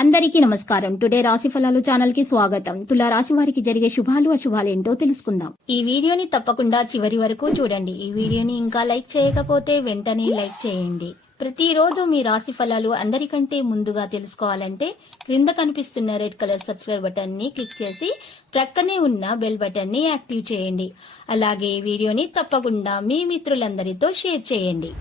అందరికీ నమస్కారం. టుడే రాశి ఫలాలు ఛానల్ కి స్వాగతం. తులా రాశి వారికి జరిగే శుభాలు అశుభాలు ఏంటో తెలుసుకుందాం. ఈ వీడియోని తప్పకుండా చివరి వరకు చూడండి. ఈ వీడియోని ఇంకా లైక్ చేయకపోతే వెంటనే లైక్ చేయండి. ప్రతిరోజు మీ రాశి ఫలాలు అందరికంటే ముందుగా తెలుసుకోవాలంటే క్రింద కనిపిస్తున్న రెడ్ కలర్ సబ్స్క్రైబ్ బటన్ ని క్లిక్ చేసి ప్రక్కనే ఉన్న బెల్ బటన్ ని యాక్టివ్ చేయండి. అలాగే ఈ వీడియోని తప్పకుండా మీ మిత్రులందరితో షేర్ చేయండి.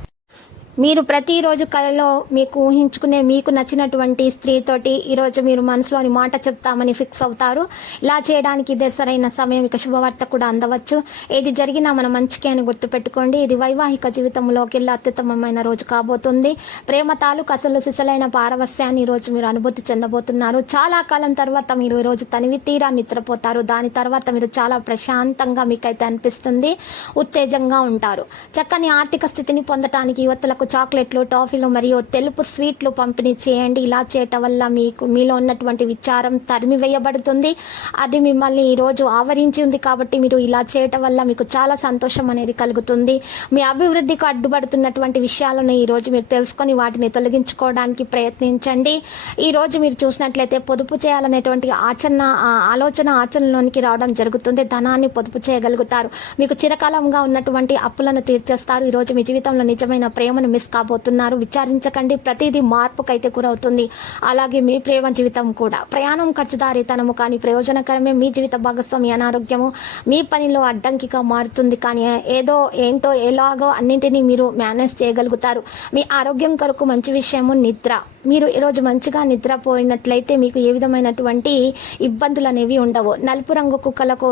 మీరు ప్రతిరోజు కలలో మీకు ఊహించుకునే మీకు నచ్చినటువంటి స్త్రీతోటి ఈరోజు మీరు మనసులోని మాట చెప్తామని ఫిక్స్ అవుతారు. ఇలా చేయడానికి ఇదే సరైన సమయం. ఇక శుభవార్త కూడా అందవచ్చు. ఏది జరిగినా మన మంచికే అని గుర్తుపెట్టుకోండి. ఇది వైవాహిక జీవితంలోకెల్లా అత్యుత్తమమైన రోజు కాబోతుంది. ప్రేమ తాలూకు అసలు సిసలైన పారవస్యాన్ని ఈ రోజు మీరు అనుభూతి చెందబోతున్నారు. చాలా కాలం తర్వాత మీరు ఈ రోజు తనివి తీరా నిద్రపోతారు. దాని తర్వాత మీరు చాలా ప్రశాంతంగా మీకైతే అనిపిస్తుంది. ఉత్తేజంగా ఉంటారు. చక్కని ఆర్థిక స్థితిని పొందటానికి యువతలకు చాక్లెట్లు, టాఫీలు మరియు తెలుపు స్వీట్లు పంపిణీ చేయండి. ఇలా చేయటం వల్ల మీలో ఉన్నటువంటి విచారం తరిమివేయబడుతుంది. అది మిమ్మల్ని ఈ రోజు ఆవరించి ఉంది కాబట్టి మీరు ఇలా చేయటం వల్ల మీకు చాలా సంతోషం అనేది కలుగుతుంది. మీ అభివృద్ధికి అడ్డుపడుతున్నటువంటి విషయాలను ఈ రోజు మీరు తెలుసుకొని వాటిని తొలగించుకోవడానికి ప్రయత్నించండి. ఈ రోజు మీరు చూసినట్లయితే పొదుపు చేయాలనేటువంటి ఆలోచనలోనికి రావడం జరుగుతుంది. ధనాన్ని పొదుపు చేయగలుగుతారు. మీకు చిరకాలంగా ఉన్నటువంటి అప్పులను తీర్చేస్తారు. ఈ రోజు మీ జీవితంలో నిజమైన ప్రేమను మిస్ కాబోతున్నారు. విచారించకండి, ప్రతిదీ మార్పుకైతే గురవుతుంది. అలాగే మీ ప్రేమ జీవితం కూడా. ప్రయాణం ఖర్చుదారీతనము కానీ ప్రయోజనకరమే. మీ జీవిత భాగస్వామి అనారోగ్యము మీ పనిలో అడ్డంకిగా మారుతుంది. కానీ ఏదో ఏంటో ఎలాగో అన్నింటినీ మీరు మేనేజ్ చేయగలుగుతారు. మీ ఆరోగ్యం కొరకు మంచి విషయము నిద్ర. మీరు ఈరోజు మంచిగా నిద్రపోయినట్లయితే మీకు ఏ విధమైనటువంటి ఇబ్బందులు అనేవి ఉండవు. నలుపు రంగు కుక్కలకు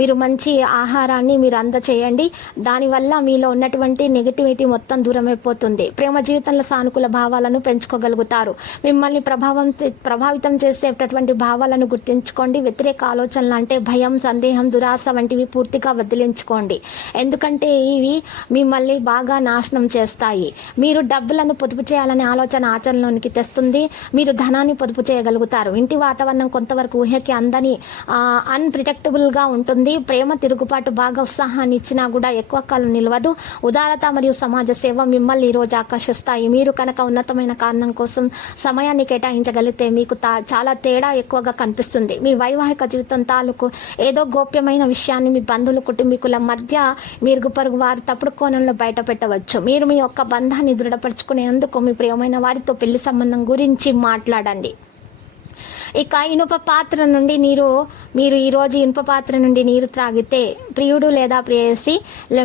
మీరు మంచి ఆహారాన్ని మీరు అందచేయండి. దానివల్ల మీలో ఉన్నటువంటి నెగటివిటీ మొత్తం దూరమైపోతుంది. ప్రేమ జీవితంలో సానుకూల భావాలను పెంచుకోగలుగుతారు. మిమ్మల్ని ప్రభావితం చేసేటటువంటి భావాలను గుర్తించుకోండి. వ్యతిరేక ఆలోచనలు అంటే భయం, సందేహం, దురాశ వంటివి పూర్తిగా వదిలించుకోండి. ఎందుకంటే ఇవి మిమ్మల్ని బాగా నాశనం చేస్తాయి. మీరు డబ్బులను పొదుపు చేయాలనే ఆలోచన ఆచరణలోనికి తెస్తుంది. మీరు ధనాన్ని పొదుపు చేయగలుగుతారు. ఇంటి వాతావరణం కొంతవరకు ఊహకి అందని అన్ప్రిడిక్టబుల్ గా ఉంటుంది. ప్రేమ తిరుగుబాటు బాగా ఉత్సాహాన్ని ఇచ్చినా కూడా ఎక్కువ కాలం నిలవదు. ఉదారత మరియు సమాజ సేవ మిమ్మల్ని ఈ రోజు ఆకర్షిస్తాయి. మీరు కనుక ఉన్నతమైన కారణం కోసం సమయాన్ని కేటాయించగలిగితే మీకు చాలా తేడా ఎక్కువగా కనిపిస్తుంది. మీ వైవాహిక జీవితం తాలూకు ఏదో గోప్యమైన విషయాన్ని మీ బంధువులు, కుటుంబీకుల మధ్య మీరు పొరుగు వారు తప్పుడు కోణంలో బయట పెట్టవచ్చు. మీరు మీ యొక్క బంధాన్ని దృఢపరచుకునేందుకు మీ ప్రియమైన వారితో పెళ్లి సంబంధం గురించి మాట్లాడండి. ఇక ఇనుప పాత్ర నుండి మీరు ఈరోజు ఇనుప పాత్ర నుండి నీరు త్రాగితే ప్రియుడు లేదా ప్రేయసి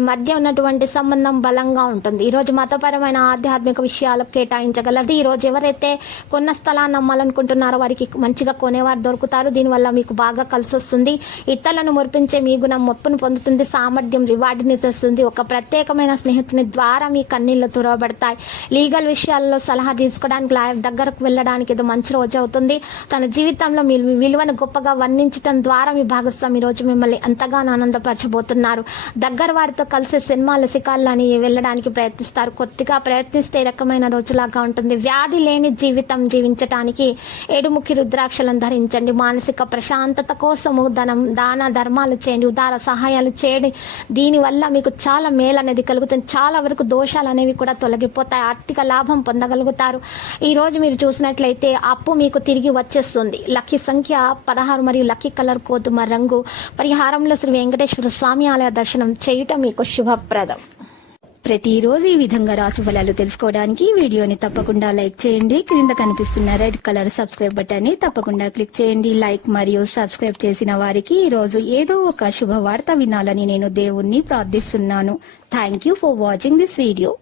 మధ్య ఉన్నటువంటి సంబంధం బలంగా ఉంటుంది. ఈరోజు మతపరమైన ఆధ్యాత్మిక విషయాలకు కేటాయించగలదు. ఈరోజు ఎవరైతే కొన్న స్థలాన్ని అమ్మాలనుకుంటున్నారో వారికి మంచిగా కొనేవారు దొరుకుతారు. దీనివల్ల మీకు బాగా కలిసి వస్తుంది. ఇతరులను మురిపించే మీ గుణం మొప్పును పొందుతుంది. సామర్థ్యం రివార్డుని చేస్తుంది. ఒక ప్రత్యేకమైన స్నేహితుని ద్వారా మీ కన్నీళ్లు తురవబడతాయి. లీగల్ విషయాల్లో సలహా తీసుకోవడానికి లాయర్ దగ్గరకు వెళ్ళడానికి ఇది మంచి రోజు అవుతుంది. తన జీవితంలో మీ విలువను గొప్పగా వర్ణించడం ద్వారా మీ భాగస్వామి రోజు మిమ్మల్ని ఎంతగానో ఆనందపరచబోతున్నారు. దగ్గర వారితో కలిసి సినిమాలు, శిఖాలని వెళ్ళడానికి ప్రయత్నిస్తారు. కొద్దిగా ప్రయత్నిస్తే రకమైన రోజులాగా ఉంటుంది. వ్యాధి లేని జీవితం జీవించడానికి 7 ముఖ్య రుద్రాక్షలను ధరించండి. మానసిక ప్రశాంతత కోసము దాన ధర్మాలు చేయండి. ఉదార సహాయాలు చేయండి. దీనివల్ల మీకు చాలా మేలు అనేది కలుగుతుంది. చాలా వరకు దోషాలు అనేవి కూడా తొలగిపోతాయి. ఆర్థిక లాభం పొందగలుగుతారు. ఈ రోజు మీరు చూసినట్లయితే అప్పు మీకు తిరిగి వచ్చేస్తుంది. లక్కీ సంఖ్య 16 మరియు లక్కీ కలర్ గోధుమ రంగు. పరిహారంలో శ్రీ వెంకటేశ్వర స్వామి ఆలయ దర్శనం చేయటం మీకు శుభప్రదం. ప్రతిరోజు ఈ విధంగా రాశి ఫలాలు తెలుసుకోవడానికి వీడియోని తప్పకుండా లైక్ చేయండి. క్రింద కనిపిస్తున్న రెడ్ కలర్ సబ్స్క్రైబ్ బటన్ ని తప్పకుండా క్లిక్ చేయండి. లైక్ మరియు సబ్స్క్రైబ్ చేసిన వారికి ఈ రోజు ఏదో ఒక శుభవార్త వినాలని నేను దేవుణ్ణి ప్రార్థిస్తున్నాను. Thank you for watching this video.